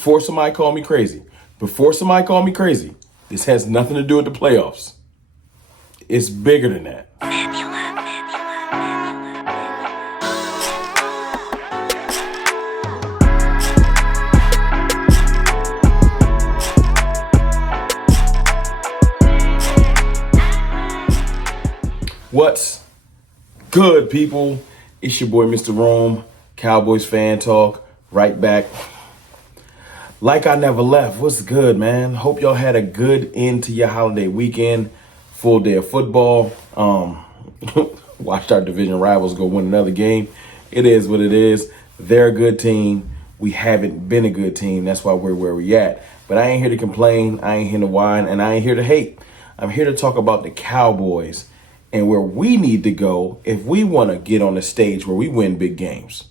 before somebody call me crazy, this has nothing to do with the playoffs. It's bigger than that. What's good, people? It's your boy, Mr. Rome, Cowboys fan talk, right back. Like I never left. What's good, man? Hope y'all had a good end to your holiday weekend. Full day of football. Watched our division rivals go win another game. It is what it is. They're a good team. We haven't been a good team. That's why we're where we at. But I ain't here to complain. I ain't here to whine. And I ain't here to hate. I'm here to talk about the Cowboys and where we need to go if we want to get on the stage where we win big games.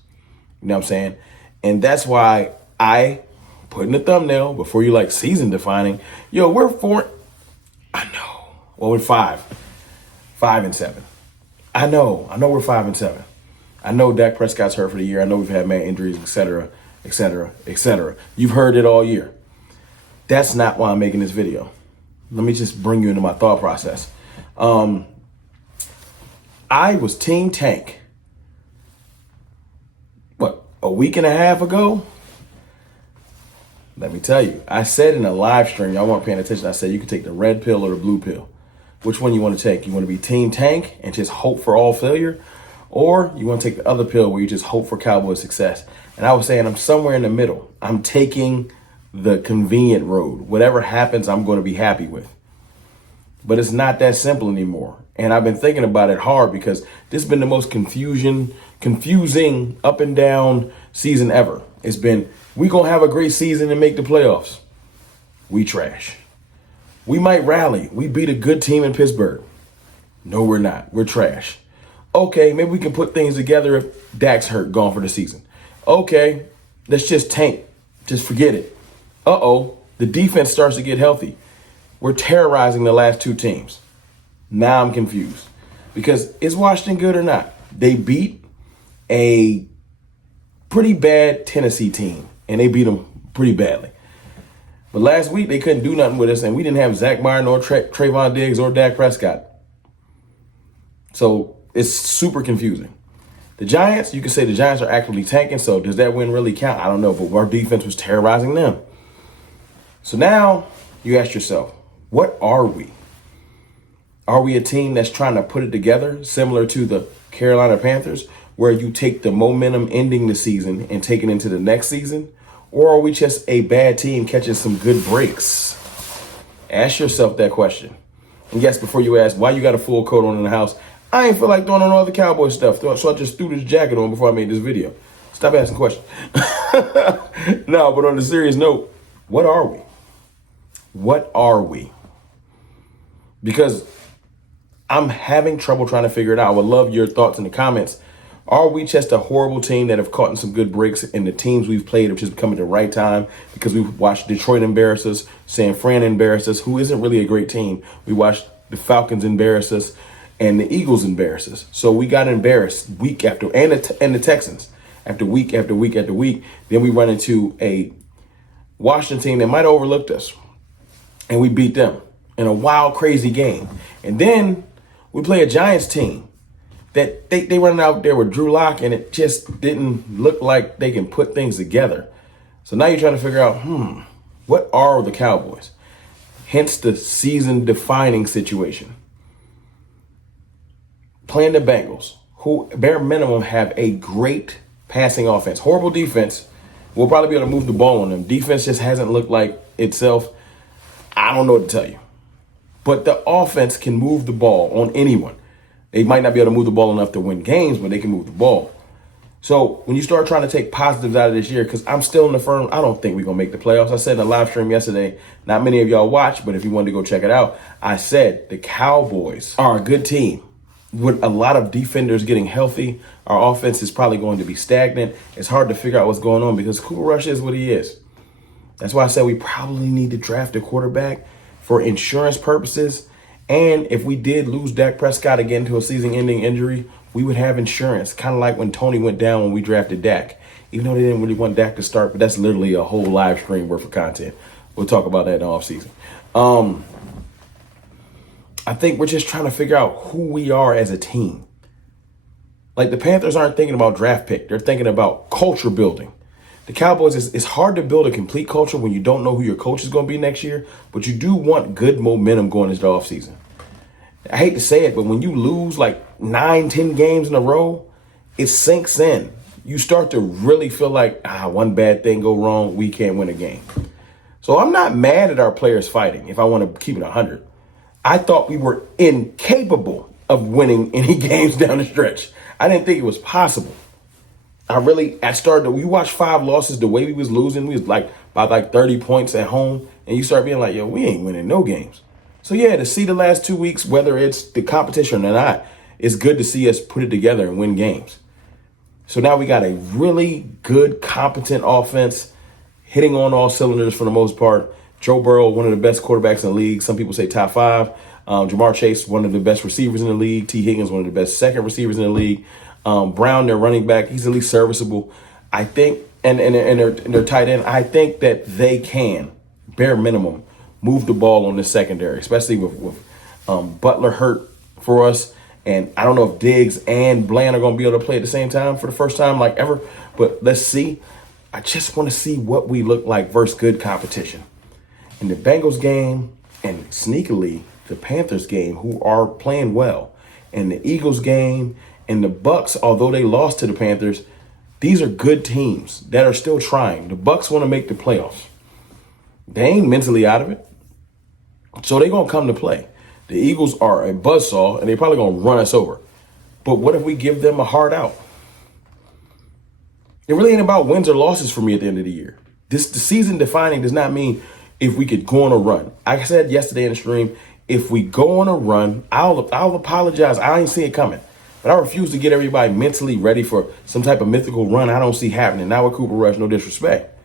You know what I'm saying? And that's why I put in the thumbnail before you like season defining. Yo, we're 4. I know. Well, we're 5-7. I know we're 5-7. I know Dak Prescott's hurt for the year. I know we've had man injuries, et cetera, et cetera, et cetera. You've heard it all year. That's not why I'm making this video. Let me just bring you into my thought process. I was Team Tank, a week and a half ago? Let me tell you, I said in a live stream, y'all weren't paying attention, I said you could take the red pill or the blue pill. Which one you want to take? You want to be Team Tank and just hope for all failure? Or you want to take the other pill where you just hope for Cowboys success? And I was saying I'm somewhere in the middle. I'm taking the convenient road. Whatever happens, I'm going to be happy with. But it's not that simple anymore. And I've been thinking about it hard because this has been the most confusing up and down season ever. It's been, we going to have a great season and make the playoffs. We trash. We might rally. We beat a good team in Pittsburgh. No, we're not. We're trash. Okay, maybe we can put things together if Dak's hurt, gone for the season. Okay, let's just tank. Just forget it. The defense starts to get healthy. We're terrorizing the last two teams. Now I'm confused. Because is Washington good or not? They beat a pretty bad Tennessee team, and they beat them pretty badly. But last week, they couldn't do nothing with us, and we didn't have Zach Meyer, nor Trayvon Diggs, or Dak Prescott. So it's super confusing. The Giants, you can say the Giants are actively tanking, so does that win really count? I don't know, but our defense was terrorizing them. So now you ask yourself, what are we? Are we a team that's trying to put it together, similar to the Carolina Panthers, where you take the momentum ending the season and take it into the next season? Or are we just a bad team catching some good breaks? Ask yourself that question. And yes, before you ask why you got a full coat on in the house, I ain't feel like throwing on all the Cowboy stuff, so I just threw this jacket on before I made this video. Stop asking questions. No, but on a serious note, what are we? What are we? Because I'm having trouble trying to figure it out. I would love your thoughts in the comments. Are we just a horrible team that have caught in some good breaks, and the teams we've played have just come at the right time because we've watched Detroit embarrass us, San Fran embarrass us, who isn't really a great team. We watched the Falcons embarrass us and the Eagles embarrass us. So we got embarrassed week after, and the Texans after week after week after week. Then we run into a Washington team that might have overlooked us, and we beat them in a wild, crazy game. And then we play a Giants team that they running out there with Drew Lock, and it just didn't look like they can put things together. So now you're trying to figure out, what are the Cowboys? Hence the season-defining situation. Playing the Bengals, who bare minimum have a great passing offense. Horrible defense. We'll probably be able to move the ball on them. Defense just hasn't looked like itself. I don't know what to tell you. But the offense can move the ball on anyone. They might not be able to move the ball enough to win games, but they can move the ball. So when you start trying to take positives out of this year, because I'm still in the firm, I don't think we're going to make the playoffs. I said in a live stream yesterday, not many of y'all watched, but if you wanted to go check it out, I said the Cowboys are a good team. With a lot of defenders getting healthy, our offense is probably going to be stagnant. It's hard to figure out what's going on because Cooper Rush is what he is. That's why I said we probably need to draft a quarterback for insurance purposes. And if we did lose Dak Prescott again to a season-ending injury, we would have insurance, kind of like when Tony went down when we drafted Dak. even though they didn't really want Dak to start, but that's literally a whole live stream worth of content. We'll talk about that in the offseason. I think we're just trying to figure out who we are as a team. Like the Panthers aren't thinking about draft pick. They're thinking about culture building. The Cowboys, it's hard to build a complete culture when you don't know who your coach is going to be next year, but you do want good momentum going into the offseason. I hate to say it, but when you lose like 9-10 games in a row, it sinks in. You start to really feel like, one bad thing go wrong, we can't win a game. So I'm not mad at our players fighting, if I want to keep it 100. I thought we were incapable of winning any games down the stretch. I didn't think it was possible. You watch 5 losses, the way we was losing, we was like by like 30 points at home, and you start being like, yo, we ain't winning no games. So yeah, to see the last 2 weeks, whether it's the competition or not, it's good to see us put it together and win games. So now we got a really good, competent offense, hitting on all cylinders for the most part. Joe Burrow, one of the best quarterbacks in the league. Some people say top 5. Jamar Chase, one of the best receivers in the league. T. Higgins, one of the best second receivers in the league. Brown, their running back, he's at least serviceable. I think, and their tight end, I think that they can, bare minimum, move the ball on the secondary, especially with Butler hurt for us. And I don't know if Diggs and Bland are going to be able to play at the same time for the first time like ever, but let's see. I just want to see what we look like versus good competition. In the Bengals game and sneakily the Panthers game, who are playing well, and the Eagles game and the Bucks, although they lost to the Panthers, these are good teams that are still trying. The Bucks want to make the playoffs. They ain't mentally out of it, so they're going to come to play. The Eagles are a buzzsaw, and they're probably going to run us over. But what if we give them a hard out? It really ain't about wins or losses for me at the end of the year. The season defining does not mean if we could go on a run. Like I said yesterday in the stream, if we go on a run, I'll apologize. I ain't see it coming. But I refuse to get everybody mentally ready for some type of mythical run I don't see happening. Now with Cooper Rush, no disrespect.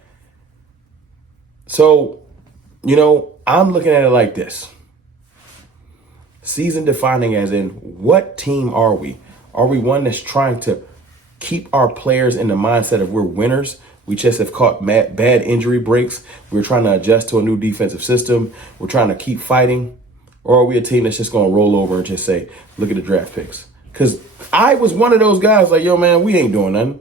So, I'm looking at it like this. Season defining as in, what team are we? Are we one that's trying to keep our players in the mindset of we're winners? We just have caught bad injury breaks. We're trying to adjust to a new defensive system. We're trying to keep fighting. Or are we a team that's just going to roll over and just say, look at the draft picks? Because I was one of those guys like, yo, man, we ain't doing nothing.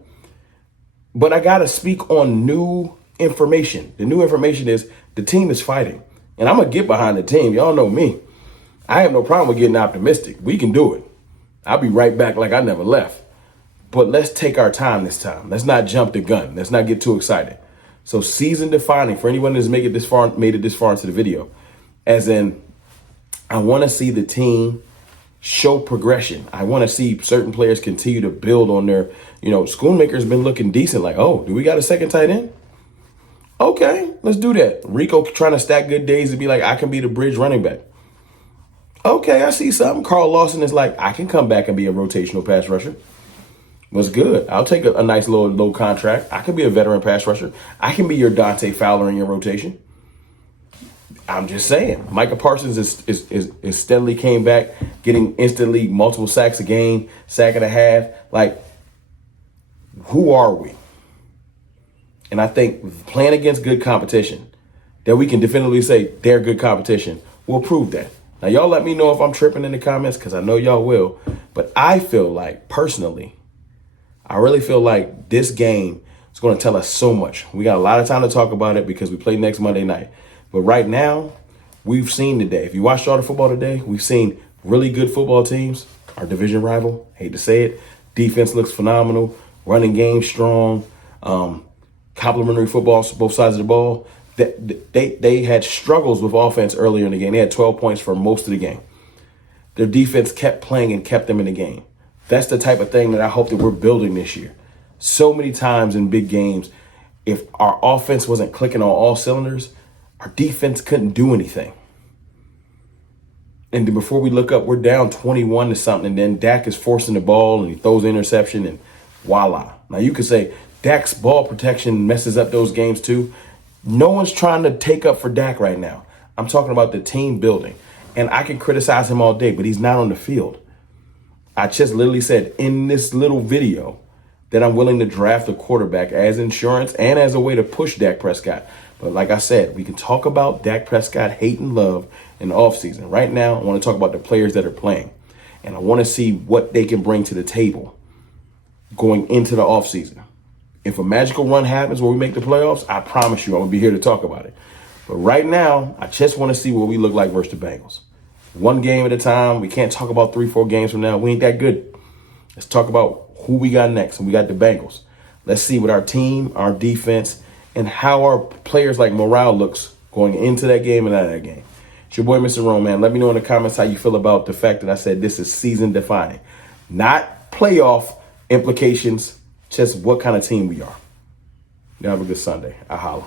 But I got to speak on new information. The new information is the team is fighting. And I'm going to get behind the team. Y'all know me. I have no problem with getting optimistic. We can do it. I'll be right back like I never left. But let's take our time this time. Let's not jump the gun. Let's not get too excited. So season defining for anyone that's made it this far into the video, as in, I want to see the team show progression. I want to see certain players continue to build on their, Schoonmaker's been looking decent. Like, oh, do we got a second tight end? Okay, let's do that. Rico trying to stack good days to be like, I can be the bridge running back. Okay, I see something. Carl Lawson is like, I can come back and be a rotational pass rusher. Was good. I'll take a nice low contract. I can be a veteran pass rusher. I can be your Dante Fowler in your rotation. I'm just saying. Micah Parsons is steadily came back, getting instantly multiple sacks a game, sack and a half. Like, who are we? And I think playing against good competition, that we can definitively say they're good competition, will prove that. Now, y'all let me know if I'm tripping in the comments, because I know y'all will. But I feel like, personally, I really feel like this game is going to tell us so much. We got a lot of time to talk about it because we play next Monday night. But right now, we've seen today, if you watched all the football today, we've seen really good football teams. Our division rival, hate to say it, defense looks phenomenal, running game strong, complimentary football, both sides of the ball. They had struggles with offense earlier in the game. They had 12 points for most of the game. Their defense kept playing and kept them in the game. That's the type of thing that I hope that we're building this year. So many times in big games, if our offense wasn't clicking on all cylinders, our defense couldn't do anything. And then before we look up, we're down 21 to something, and then Dak is forcing the ball, and he throws an interception, and voila. Now, you could say Dak's ball protection messes up those games too. No one's trying to take up for Dak right now. I'm talking about the team building. And I can criticize him all day, but he's not on the field. I just literally said in this little video that I'm willing to draft a quarterback as insurance and as a way to push Dak Prescott. But like I said, we can talk about Dak Prescott hate and love in the offseason. Right now, I want to talk about the players that are playing. And I want to see what they can bring to the table going into the offseason. If a magical run happens where we make the playoffs, I promise you I'm going to be here to talk about it. But right now, I just want to see what we look like versus the Bengals. One game at a time. We can't talk about 3-4 games from now. We ain't that good. Let's talk about who we got next. And we got the Bengals. Let's see what our team, our defense, and how our players like morale looks going into that game and out of that game. It's your boy, Mr. Rome, man. Let me know in the comments how you feel about the fact that I said this is season defining. Not playoff implications, just what kind of team we are. You have a good Sunday. I holla.